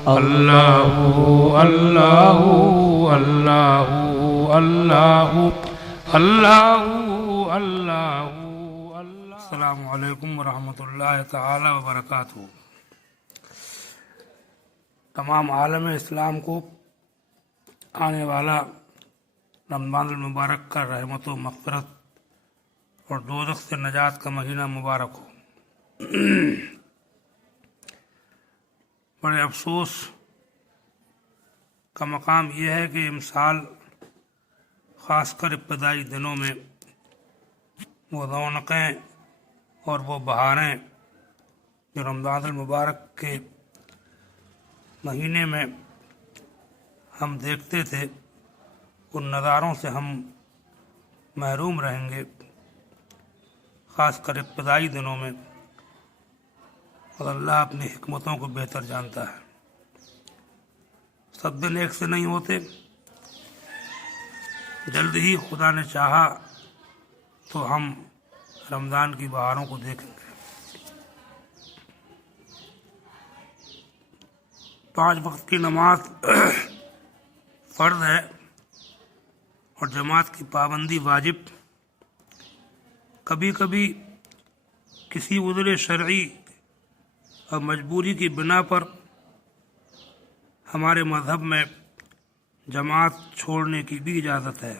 اللہ اللہ اللہ اللہ اللہ اللہ۔ السلام علیکم ورحمۃ اللہ تعالی وبرکاتہ۔ تمام عالم اسلام کو آنے والا رمضان المبارک کا رحمت و مغفرت اور دوزخ سے نجات کا مہینہ مبارک ہو۔ بڑے افسوس کا مقام یہ ہے کہ امسال خاص کر ابتدائی دنوں میں وہ رونقیں اور وہ بہاریں جو رمضان المبارک کے مہینے میں ہم دیکھتے تھے، ان نظاروں سے ہم محروم رہیں گے، خاص کر ابتدائی دنوں میں، اور اللہ اپنی حکمتوں کو بہتر جانتا ہے۔ سب دن ایک سے نہیں ہوتے، جلد ہی خدا نے چاہا تو ہم رمضان کی بہاروں کو دیکھیں گے۔ 5 وقت کی نماز فرض ہے اور جماعت کی پابندی واجب۔ کبھی کبھی کسی عذر شرعی اور مجبوری کی بنا پر ہمارے مذہب میں جماعت چھوڑنے کی بھی اجازت ہے۔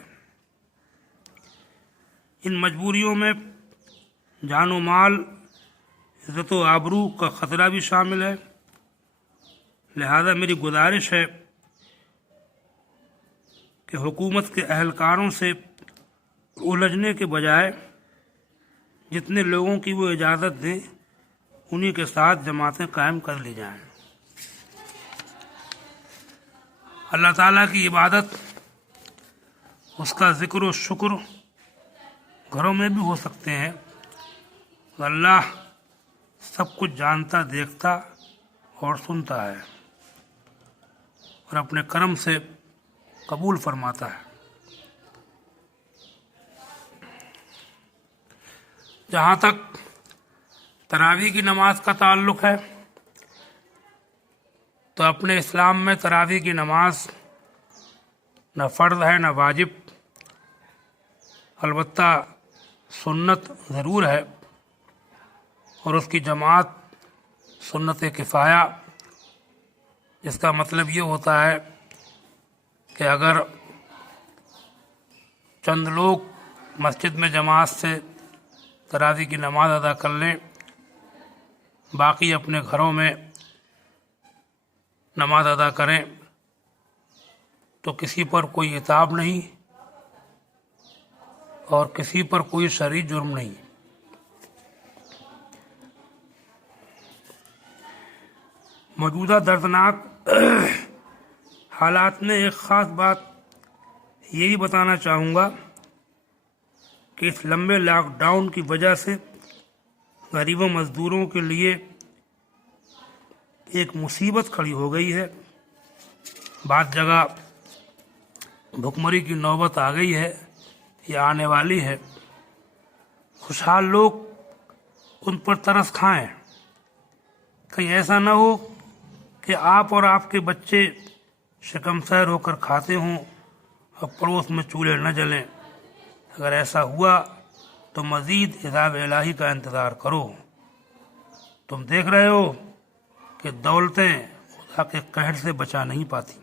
ان مجبوریوں میں جان و مال، عزت و آبرو کا خطرہ بھی شامل ہے، لہذا میری گزارش ہے کہ حکومت کے اہلکاروں سے الجھنے کے بجائے جتنے لوگوں کی وہ اجازت دیں انہی کے ساتھ جماعتیں قائم کر لی جائیں۔ اللہ تعالیٰ کی عبادت، اس کا ذکر و شکر گھروں میں بھی ہو سکتے ہیں، اللہ سب کچھ جانتا، دیکھتا اور سنتا ہے اور اپنے کرم سے قبول فرماتا ہے۔ جہاں تک تراویح کی نماز کا تعلق ہے تو اپنے اسلام میں تراویح کی نماز نہ فرض ہے نہ واجب، البتہ سنت ضرور ہے، اور اس کی جماعت سنت کفایہ، جس کا مطلب یہ ہوتا ہے کہ اگر چند لوگ مسجد میں جماعت سے تراویح کی نماز ادا کر لیں، باقی اپنے گھروں میں نماز ادا کریں تو کسی پر کوئی عتاب نہیں اور کسی پر کوئی شرعی جرم نہیں۔ موجودہ دردناک حالات میں ایک خاص بات یہی بتانا چاہوں گا کہ اس لمبے لاک ڈاؤن کی وجہ سے غریبوں مزدوروں کے لیے ایک مصیبت کھڑی ہو گئی ہے۔ بعض جگہ بھکمری کی نوبت آ گئی ہے یا آنے والی ہے۔ خوشحال لوگ ان پر ترس کھائیں، کہیں ایسا نہ ہو کہ آپ اور آپ کے بچے شکمسیر ہو کر کھاتے ہوں اور پڑوس میں چولہے نہ جلیں۔ اگر ایسا ہوا تو مزید عذاب الہی کا انتظار کرو۔ تم دیکھ رہے ہو کہ دولتیں خدا کے قہر سے بچا نہیں پاتی۔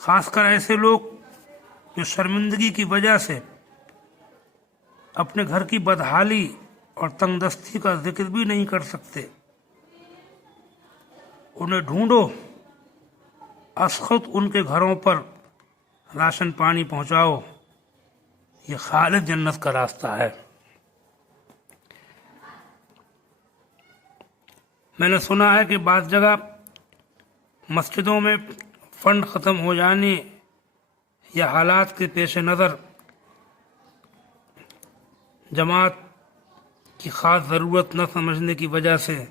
خاص کر ایسے لوگ جو شرمندگی کی وجہ سے اپنے گھر کی بدحالی اور تنگ دستی کا ذکر بھی نہیں کر سکتے، انہیں ڈھونڈو، از خود ان کے گھروں پر راشن پانی پہنچاؤ، یہ خالص جنت کا راستہ ہے۔ میں نے سنا ہے کہ بعض جگہ مسجدوں میں فنڈ ختم ہو جانے یا حالات کے پیش نظر جماعت کی خاص ضرورت نہ سمجھنے کی وجہ سے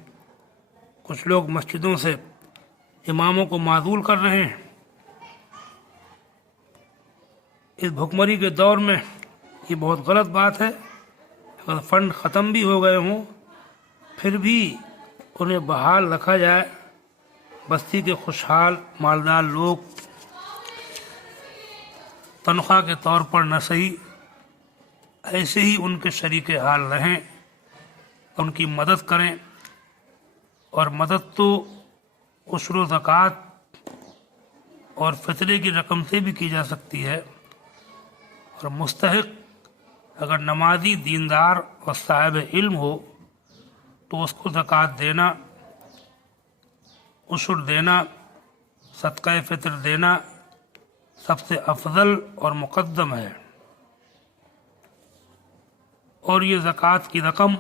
کچھ لوگ مسجدوں سے اماموں کو معزول کر رہے ہیں۔ اس بھکمری کے دور میں یہ بہت غلط بات ہے۔ اگر فنڈ ختم بھی ہو گئے ہوں پھر بھی انہیں بحال رکھا جائے۔ بستی کے خوشحال مالدار لوگ تنخواہ کے طور پر نہ صحیح ایسے ہی ان کے شریک حال رہیں، ان کی مدد کریں، اور مدد تو عشر و زکوٰۃ اور فطرے کی رقم سے بھی کی جا سکتی ہے، اور مستحق اگر نمازی، دیندار اور صاحب علم ہو تو اس کو زکوٰۃ دینا، عشر دینا، صدقہ فطر دینا سب سے افضل اور مقدم ہے۔ اور یہ زکوٰۃ کی رقم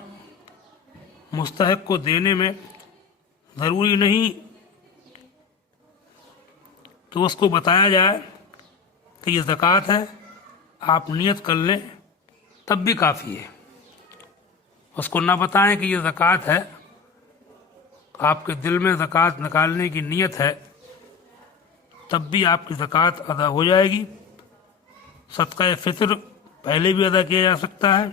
مستحق کو دینے میں ضروری نہیں کہ اس کو بتایا جائے کہ یہ زکوٰۃ ہے، آپ نیت کر لیں تب بھی کافی ہے۔ اس کو نہ بتائیں کہ یہ زکوٰۃ ہے، آپ کے دل میں زکوٰۃ نکالنے کی نیت ہے، تب بھی آپ کی زکوٰۃ ادا ہو جائے گی۔ صدقہ فطر پہلے بھی ادا کیا جا سکتا ہے،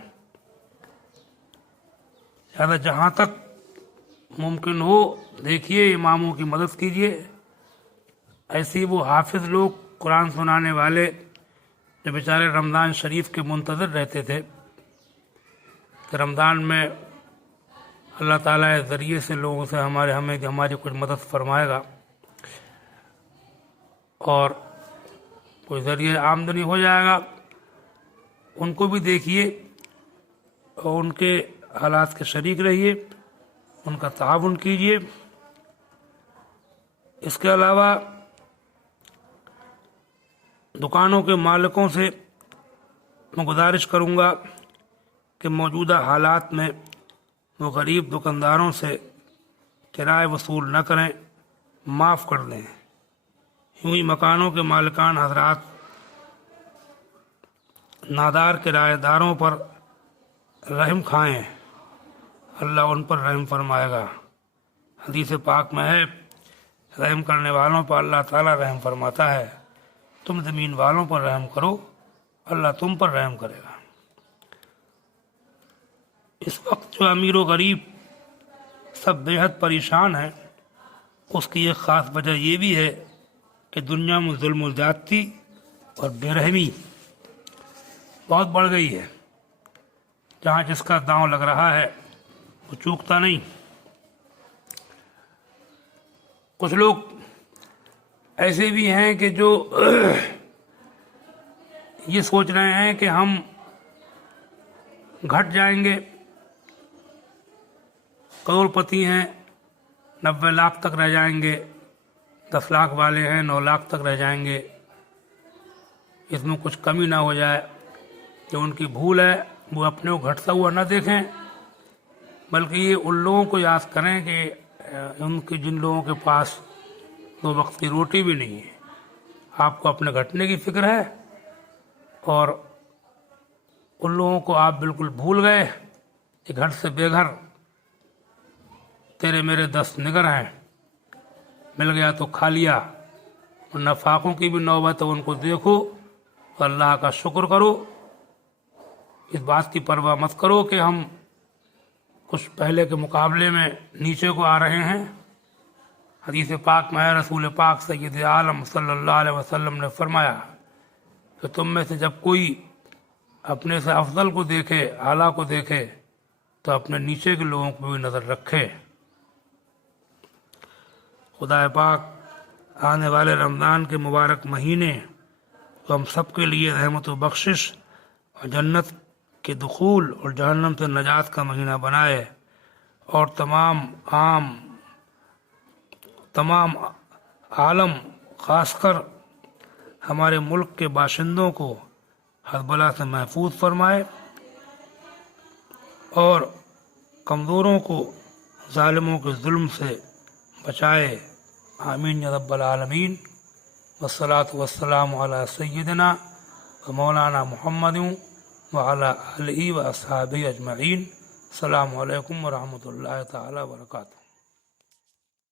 لہٰذا جہاں تک ممکن ہو دیکھیے، اماموں کی مدد کیجیے۔ ایسے ہی وہ حافظ لوگ، قرآن سنانے والے جو بیچارے رمضان شریف کے منتظر رہتے تھے کہ رمضان میں اللہ تعالیٰ کے ذریعے سے لوگوں سے ہماری کچھ مدد فرمائے گا اور کوئی ذریعہ آمدنی ہو جائے گا، ان کو بھی دیکھیے اور ان کے حالات کے شریک رہیے، ان کا تعاون کیجیے۔ اس کے علاوہ دکانوں کے مالکوں سے میں گزارش کروں گا کہ موجودہ حالات میں وہ غریب دکانداروں سے کرائے وصول نہ کریں، معاف کر دیں۔ یوں ہی مکانوں کے مالکان حضرات نادار کرایہ داروں پر رحم کھائیں، اللہ ان پر رحم فرمائے گا۔ حدیث پاک میں ہے، رحم کرنے والوں پر اللہ تعالیٰ رحم فرماتا ہے، تم زمین والوں پر رحم کرو، اللہ تم پر رحم کرے گا۔ اس وقت جو امیر و غریب سب بے حد پریشان ہیں، اس کی ایک خاص وجہ یہ بھی ہے کہ دنیا میں ظلم و زیادتی اور بے رحمی بہت بڑھ گئی ہے۔ جہاں جس کا داؤں لگ رہا ہے وہ چوکتا نہیں۔ کچھ لوگ ایسے بھی ہیں کہ جو یہ سوچ رہے ہیں کہ ہم گھٹ جائیں گے، کروڑ پتی ہیں 90 لاکھ تک رہ جائیں گے، 10 لاکھ والے ہیں 9 لاکھ تک رہ جائیں گے، اس میں کچھ کمی نہ ہو جائے۔ جو ان کی بھول ہے وہ اپنے کو گھٹتا ہوا نہ دیکھیں، بلکہ یہ ان لوگوں کو یاد کریں کہ جن لوگوں کے پاس 2 وقت کی روٹی بھی نہیں ہے۔ آپ کو اپنے گھٹنے کی فکر ہے اور ان لوگوں کو آپ بالکل بھول گئے کہ گھر سے بے گھر تیرے میرے 10 نگر ہیں، مل گیا تو کھا لیا۔ ان نفاقوں کی بھی نوبت ہے، ان کو دیکھو تو اللہ کا شکر کرو۔ اس بات کی پرواہ مت کرو کہ ہم کچھ پہلے کے مقابلے میں نیچے کو آ رہے ہیں۔ حدیث پاک میں ہے، رسول پاک سید عالم صلی اللہ علیہ وسلم نے فرمایا کہ تم میں سے جب کوئی اپنے سے افضل کو دیکھے، اعلیٰ کو دیکھے، تو اپنے نیچے کے لوگوں کو بھی نظر رکھے۔ خدا پاک آنے والے رمضان کے مبارک مہینے تو ہم سب کے لیے رحمت و بخشش اور جنت کے دخول اور جہنم سے نجات کا مہینہ بنائے، اور تمام عالم خاص کر ہمارے ملک کے باشندوں کو ہر بلا سے محفوظ فرمائے، اور کمزوروں کو ظالموں کے ظلم سے بچائے۔ آمین یا رب العالمین۔ والصلاة والسلام علی سیدنا و مولانا محمد وعلی آلہ و اصحابہ اجمعین۔ السلام علیکم ورحمۃ اللہ تعالی وبرکاتہ۔